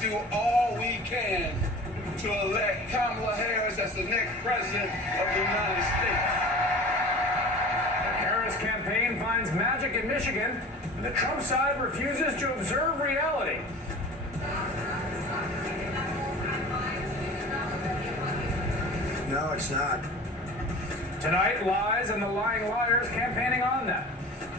do all we can to elect Kamala Harris as the next president of the United States. The Harris campaign finds magic in Michigan, and the Trump side refuses to observe reality. No, it's not. Tonight, lies and the lying liars campaigning on them.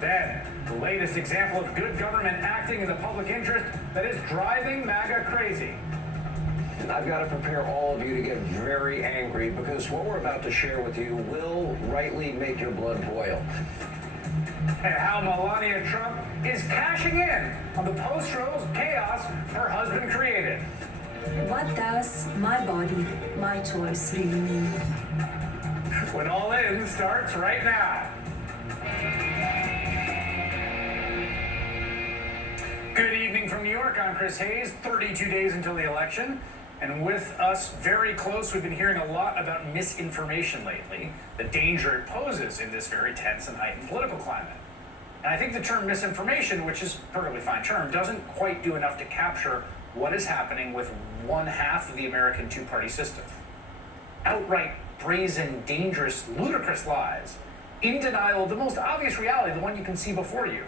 Then, the latest example of good government acting in the public interest that is driving MAGA crazy. I've got to prepare all of you to get very angry because what we're about to share with you will rightly make your blood boil. And how Melania Trump is cashing in on the post-Rose chaos her husband created. What does my body, my choice really mean? When All In starts right now. Good evening from New York. I'm Chris Hayes. 32 days until the election. And with us very close, we've been hearing a lot about misinformation lately, the danger it poses in this very tense and heightened political climate. And I think the term misinformation, which is a perfectly fine term, doesn't quite do enough to capture what is happening with one half of the American two-party system. Outright, brazen, dangerous, ludicrous lies, in denial of the most obvious reality, the one you can see before you.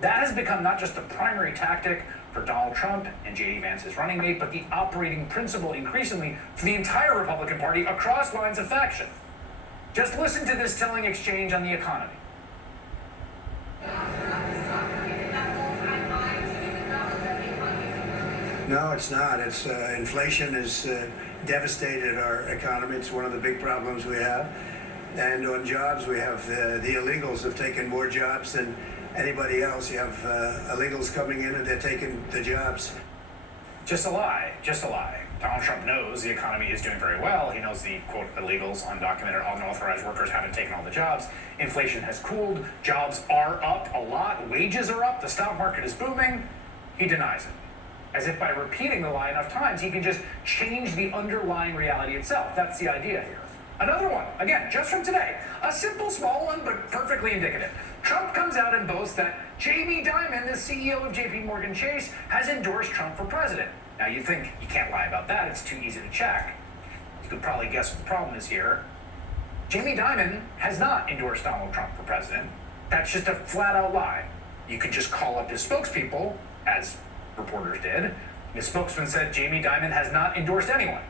That has become not just the primary tactic for Donald Trump and J.D. Vance's running mate, but the operating principle increasingly for the entire Republican Party across lines of faction. Just listen to this telling exchange on the economy. No, it's not. It's inflation has devastated our economy. It's one of the big problems we have. And on jobs, we have the illegals have taken more jobs than anybody else. You have illegals coming in and they're taking the jobs. Just a lie, just a lie. Donald Trump knows the economy is doing very well. He knows the, quote, illegals, undocumented, unauthorized workers haven't taken all the jobs. Inflation has cooled. Jobs are up a lot. Wages are up. The stock market is booming. He denies it. As if by repeating the lie enough times, he can just change the underlying reality itself. That's the idea here. Another one, again, just from today. A simple, small one, but perfectly indicative. Trump comes out and boasts that Jamie Dimon, the CEO of JP Morgan Chase, has endorsed Trump for president. Now, you think you can't lie about that. It's too easy to check. You could probably guess what the problem is here. Jamie Dimon has not endorsed Donald Trump for president. That's just a flat-out lie. You could just call up his spokespeople, as reporters did. His spokesman said Jamie Dimon has not endorsed anyone.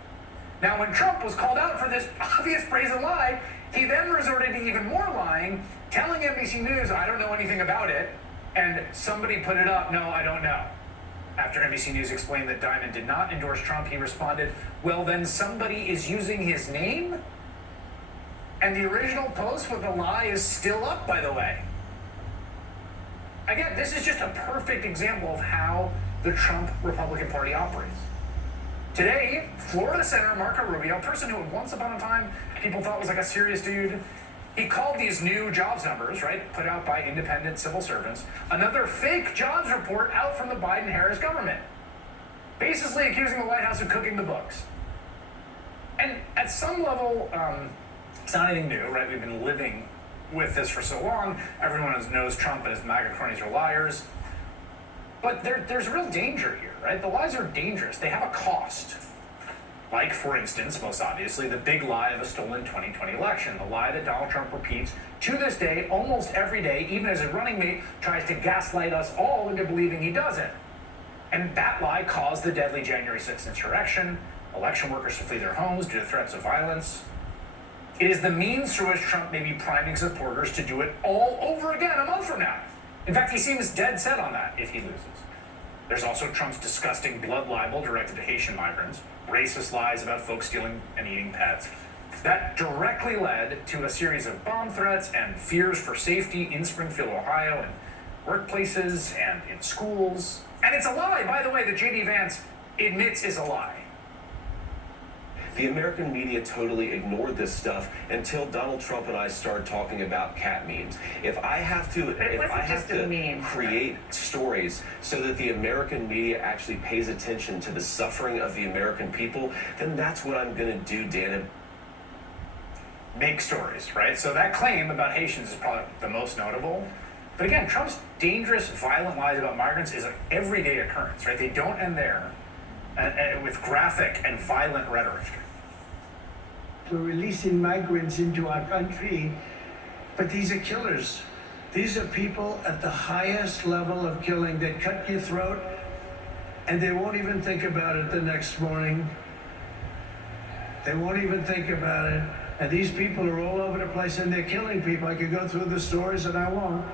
Now, when Trump was called out for this obvious brazen lie, he then resorted to even more lying, telling NBC News, I don't know anything about it, and somebody put it up, no, I don't know. After NBC News explained that Dimon did not endorse Trump, he responded, well, then somebody is using his name? And the original post with the lie is still up, by the way. Again, this is just a perfect example of how the Trump Republican Party operates. Today, Florida Senator Marco Rubio, a person who once upon a time people thought was like a serious dude, he called these new jobs numbers, right, put out by independent civil servants, another fake jobs report out from the Biden-Harris government, basically accusing the White House of cooking the books. And at some level, it's not anything new, right? We've been living with this for so long. Everyone knows Trump and his MAGA cronies are liars. But there's real danger here, right? The lies are dangerous. They have a cost. Like, for instance, most obviously, the big lie of a stolen 2020 election, the lie that Donald Trump repeats to this day, almost every day, even as his running mate tries to gaslight us all into believing he doesn't. And that lie caused the deadly January 6th insurrection, election workers to flee their homes due to threats of violence. It is the means through which Trump may be priming supporters to do it all over again a month from now. In fact, he seems dead set on that if he loses. There's also Trump's disgusting blood libel directed to Haitian migrants, racist lies about folks stealing and eating pets. That directly led to a series of bomb threats and fears for safety in Springfield, Ohio, and workplaces and in schools. And it's a lie, by the way, that J.D. Vance admits is a lie. The American media totally ignored this stuff until Donald Trump and I started talking about cat memes. If I have to create stories so that the American media actually pays attention to the suffering of the American people, then that's what I'm going to do, Dana. Make stories, right? So that claim about Haitians is probably the most notable. But again, Trump's dangerous, violent lies about migrants is an everyday occurrence, right? They don't end there. with graphic and violent rhetoric. We're releasing migrants into our country, but these are killers. These are people at the highest level of killing that cut your throat, and they won't even think about it the next morning. They won't even think about it. And these people are all over the place, and they're killing people. I could go through the stories, and I won't.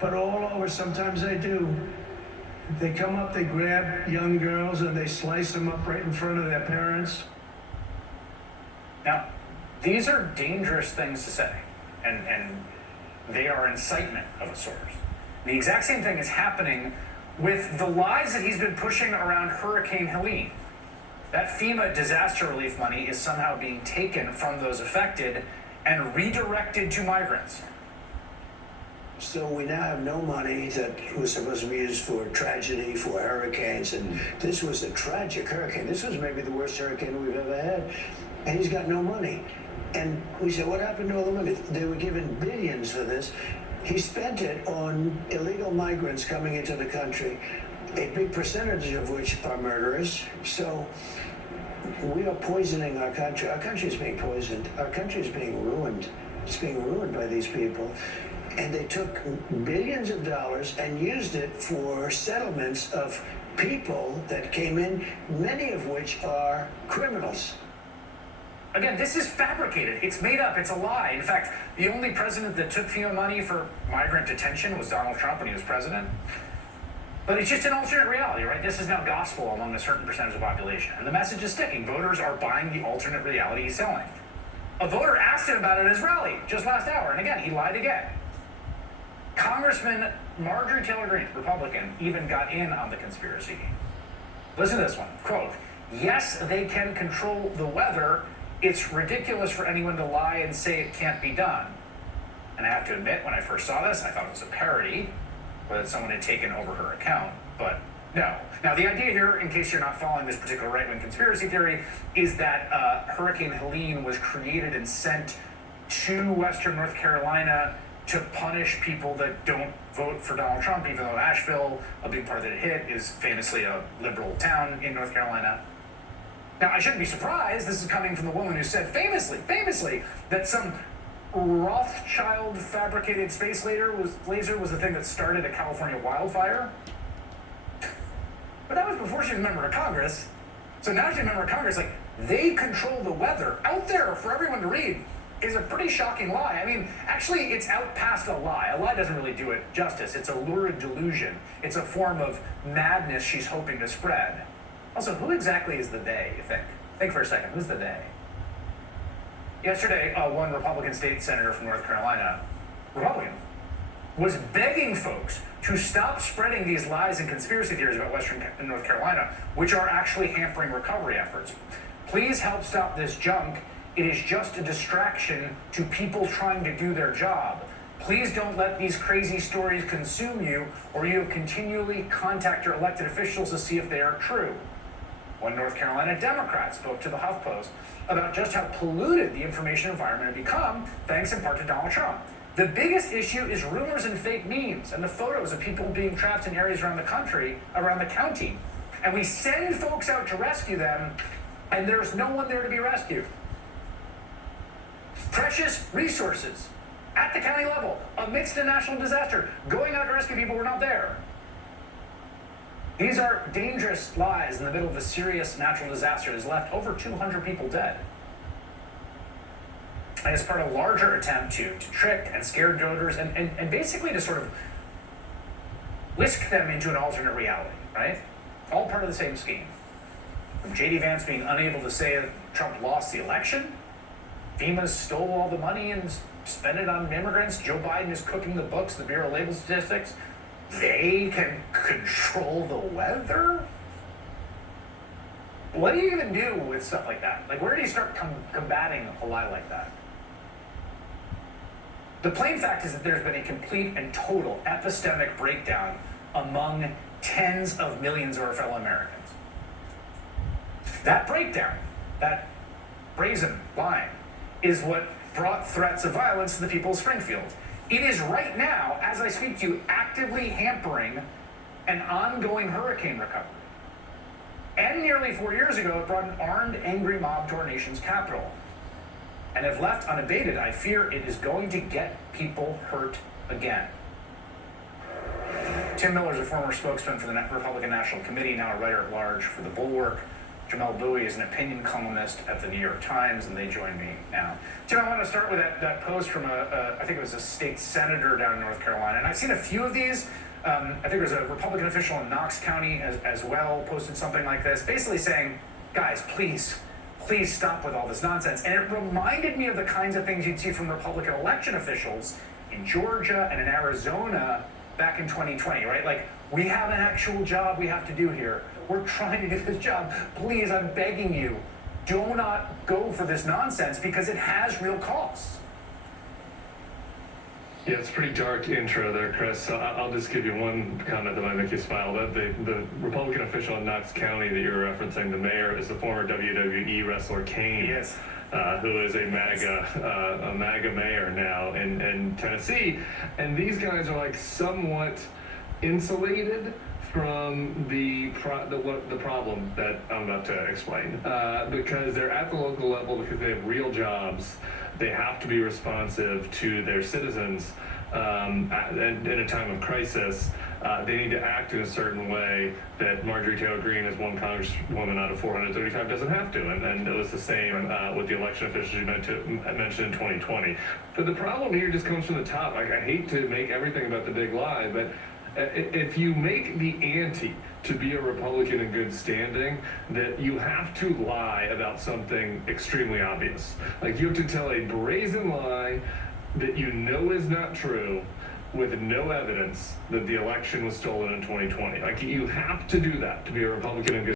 But all over, sometimes I do. They come up, they grab young girls, and they slice them up right in front of their parents. Now, these are dangerous things to say, and they are incitement of a sort. The exact same thing is happening with the lies that he's been pushing around Hurricane Helene. That FEMA disaster relief money is somehow being taken from those affected and redirected to migrants. So we now have no money that was supposed to be used for tragedy, for hurricanes, and this was a tragic hurricane. This was maybe the worst hurricane we've ever had, and he's got no money. And we said, what happened to all the money? They were given billions for this. He spent it on illegal migrants coming into the country, a big percentage of which are murderers. So we are poisoning our country. Our country is being poisoned. Our country is being ruined. It's being ruined by these people. And they took billions of dollars and used it for settlements of people that came in, many of which are criminals. Again, this is fabricated. It's made up. It's a lie. In fact, the only president that took FEMA money for migrant detention was Donald Trump when he was president. But it's just an alternate reality, right? This is now gospel among a certain percentage of the population. And the message is sticking. Voters are buying the alternate reality he's selling. A voter asked him about it at his rally just last hour. And again, he lied again. Congressman Marjorie Taylor Greene, Republican, even got in on the conspiracy. Listen to this one. Quote, "Yes, they can control the weather. It's ridiculous for anyone to lie and say it can't be done." And I have to admit, when I first saw this, I thought it was a parody, or that someone had taken over her account, but no. Now, the idea here, in case you're not following this particular right-wing conspiracy theory, is that Hurricane Helene was created and sent to Western North Carolina to punish people that don't vote for Donald Trump, even though Asheville, a big part that it hit, is famously a liberal town in North Carolina. Now, I shouldn't be surprised. This is coming from the woman who said famously, that some Rothschild fabricated space laser was the thing that started a California wildfire. But that was before she was a member of Congress. So now she's a member of Congress. Like, they control the weather out there for everyone to read is a pretty shocking lie. I mean, actually, it's out past a lie. A lie doesn't really do it justice. It's a lurid delusion. It's a form of madness she's hoping to spread. Also, who exactly is the they, you think? Think for a second. Who's the they? Yesterday, one Republican state senator from North Carolina, Republican, was begging folks to stop spreading these lies and conspiracy theories about Western North Carolina, which are actually hampering recovery efforts. Please help stop this junk. It is just a distraction to people trying to do their job. Please don't let these crazy stories consume you, or you continually contact your elected officials to see if they are true. One North Carolina Democrat spoke to the HuffPost about just how polluted the information environment had become, thanks in part to Donald Trump. The biggest issue is rumors and fake memes and the photos of people being trapped in areas around the county. And we send folks out to rescue them, and there's no one there to be rescued. Precious resources at the county level, amidst a national disaster, going out to rescue people who are not there. These are dangerous lies in the middle of a serious natural disaster that has left over 200 people dead. And it's part of a larger attempt to trick and scare voters and basically to sort of whisk them into an alternate reality, right? All part of the same scheme. From J.D. Vance being unable to say that Trump lost the election, FEMA stole all the money and spent it on immigrants, Joe Biden is cooking the books, the Bureau of Labor Statistics, they can control the weather? What do you even do with stuff like that? Like, where do you start combating a lie like that? The plain fact is that there's been a complete and total epistemic breakdown among tens of millions of our fellow Americans. That breakdown, that brazen lying, is what brought threats of violence to the people of Springfield. It is right now, as I speak to you, actively hampering an ongoing hurricane recovery. And nearly 4 years ago, it brought an armed, angry mob to our nation's capital. And if left unabated, I fear it is going to get people hurt again. Tim Miller is a former spokesman for the Republican National Committee, now a writer-at-large for The Bulwark. Jamel Bouie is an opinion columnist at the New York Times, and they join me now. Tim, I want to start with that post from I think it was a state senator down in North Carolina. And I've seen a few of these. I think there was a Republican official in Knox County as well posted something like this, basically saying, guys, please stop with all this nonsense. And it reminded me of the kinds of things you'd see from Republican election officials in Georgia and in Arizona back in 2020, right? Like, we have an actual job we have to do here. We're trying to do this job. Please, I'm begging you, do not go for this nonsense because it has real costs. Yeah, it's a pretty dark intro there, Chris. So I'll just give you one comment that might make you smile. The Republican official in Knox County that you're referencing, the mayor, is the former WWE wrestler Kane. Yes. Who is a MAGA mayor now in Tennessee. And these guys are like somewhat insulated from the problem that I'm about to explain, because they're at the local level, because they have real jobs. They have to be responsive to their citizens in a time of crisis. They need to act in a certain way that Marjorie Taylor Greene, as one congresswoman out of 435, doesn't have to. And it was the same with the election officials you mentioned in 2020. But the problem here just comes from the top. Like, I hate to make everything about the big lie, but if you make the ante to be a Republican in good standing, that you have to lie about something extremely obvious. Like, you have to tell a brazen lie that you know is not true with no evidence that the election was stolen in 2020. Like, you have to do that to be a Republican in good